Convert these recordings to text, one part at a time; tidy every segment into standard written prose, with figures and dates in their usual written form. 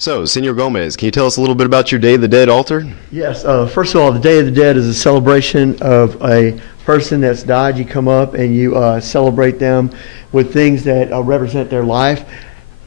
So, Senor Gomez, can you tell us a little bit about your Day of the Dead altar? Yes. First of all, the Day of the Dead is a celebration of a person that's died. You come up and you celebrate them with things that represent their life.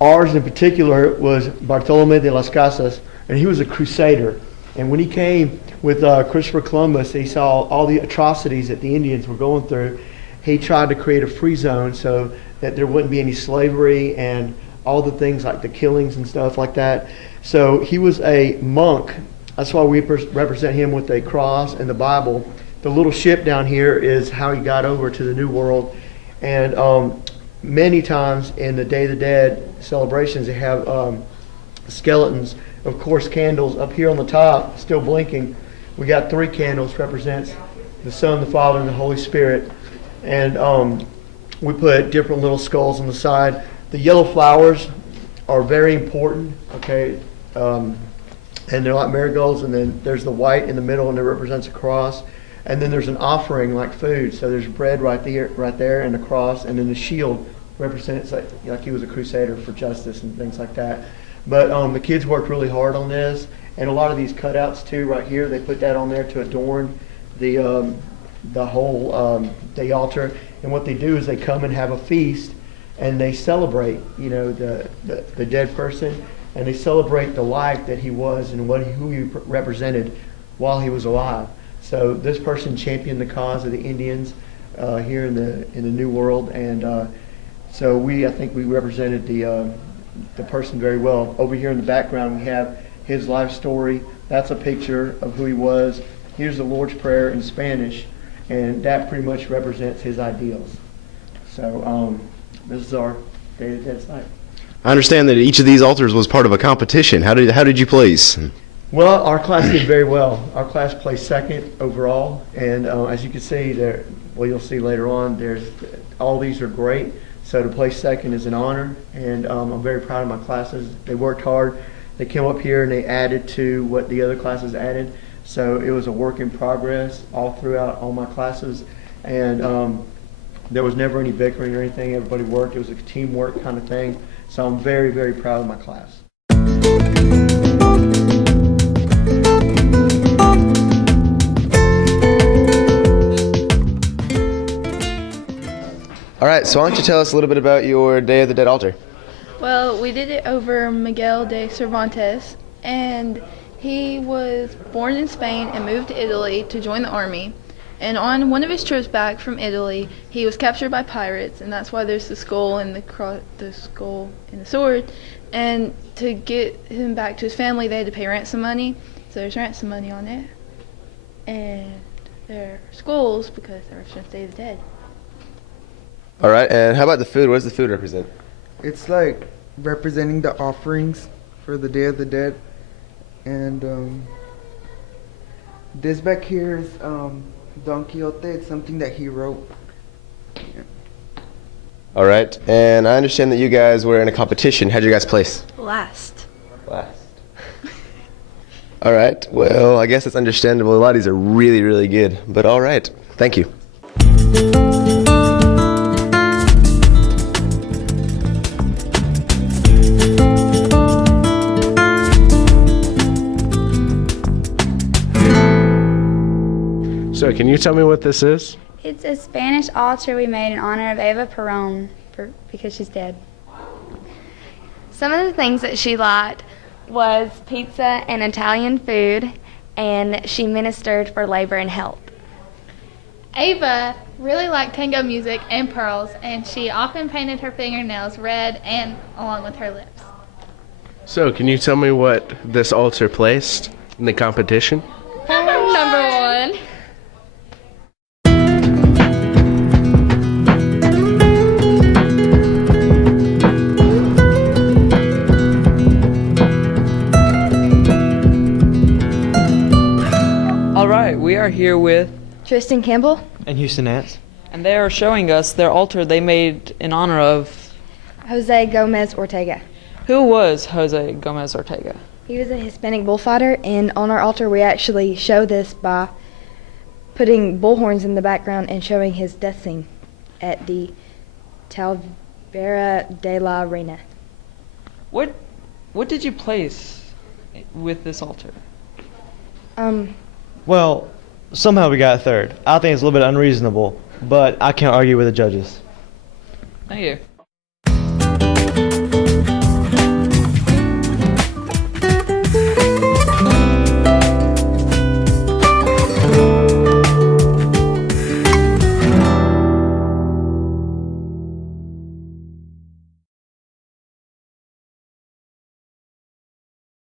Ours in particular was Bartolome de las Casas, and he was a crusader. And when he came with Christopher Columbus, he saw all the atrocities that the Indians were going through. He tried to create a free zone so that there wouldn't be any slavery and all the things like the killings and stuff like that. So he was a monk. That's why we represent him with a cross and the Bible. The little ship down here is how he got over to the New World. And many times in the Day of the Dead celebrations, they have skeletons, of course, candles up here on the top, still blinking. We got 3 candles, represents the Son, the Father, and the Holy Spirit. And we put different little skulls on the side. The yellow flowers are very important, okay? And they're like marigolds, and then there's the white in the middle, and it represents a cross. And then there's an offering like food. So there's bread right there, and a cross, and then the shield represents like he was a crusader for justice and things like that. But the kids worked really hard on this, and a lot of these cutouts too right here, they put that on there to adorn the whole day altar. And what they do is they come and have a feast, and they celebrate, the dead person, and they celebrate the life that he was and who he represented while he was alive. So this person championed the cause of the Indians here in the New World, and so I think we represented the person very well. Over here in the background, we have his life story. That's a picture of who he was. Here's the Lord's Prayer in Spanish, and that pretty much represents his ideals. So this is our Day of the Dead site. I understand that each of these altars was part of a competition. How did you place? Well, our class did very well. Our class placed second overall, and as you can see there, you'll see later on, all these are great. So to place second is an honor, and I'm very proud of my classes. They worked hard. They came up here and they added to what the other classes added. So it was a work in progress all throughout all my classes, and there was never any bickering or anything. Everybody worked. It was a teamwork kind of thing. So I'm very, very proud of my class. All right, so why don't you tell us a little bit about your Day of the Dead altar? Well, we did it over Miguel de Cervantes, and he was born in Spain and moved to Italy to join the army. And on one of his trips back from Italy, he was captured by pirates, and that's why there's the skull and the skull and the sword. And to get him back to his family, they had to pay ransom money. So there's ransom money on it, and there are skulls because they represent the Day of the Dead. All right, and how about the food? What does the food represent? It's like representing the offerings for the Day of the Dead. And this back here is Don Quixote. It's something that he wrote. Yeah. All right, and I understand that you guys were in a competition. How'd you guys place? Last. All right, well, I guess it's understandable. A lot of these are really, really good. But all right, thank you. So can you tell me what this is? It's a Spanish altar we made in honor of Eva Perón because she's dead. Some of the things that she liked was pizza and Italian food, and she ministered for labor and health. Ava really liked tango music and pearls, and she often painted her fingernails red and along with her lips. So can you tell me what this altar placed in the competition? Number 1. We are here with Tristan Campbell and Houston Nance, and they are showing us their altar they made in honor of Jose Gomez Ortega. Who was Jose Gomez Ortega? He was a Hispanic bullfighter, and on our altar we actually show this by putting bullhorns in the background and showing his death scene at the Talavera de la Reina. What what did you place with this altar? Well, somehow we got third. I think it's a little bit unreasonable, but I can't argue with the judges. Thank you.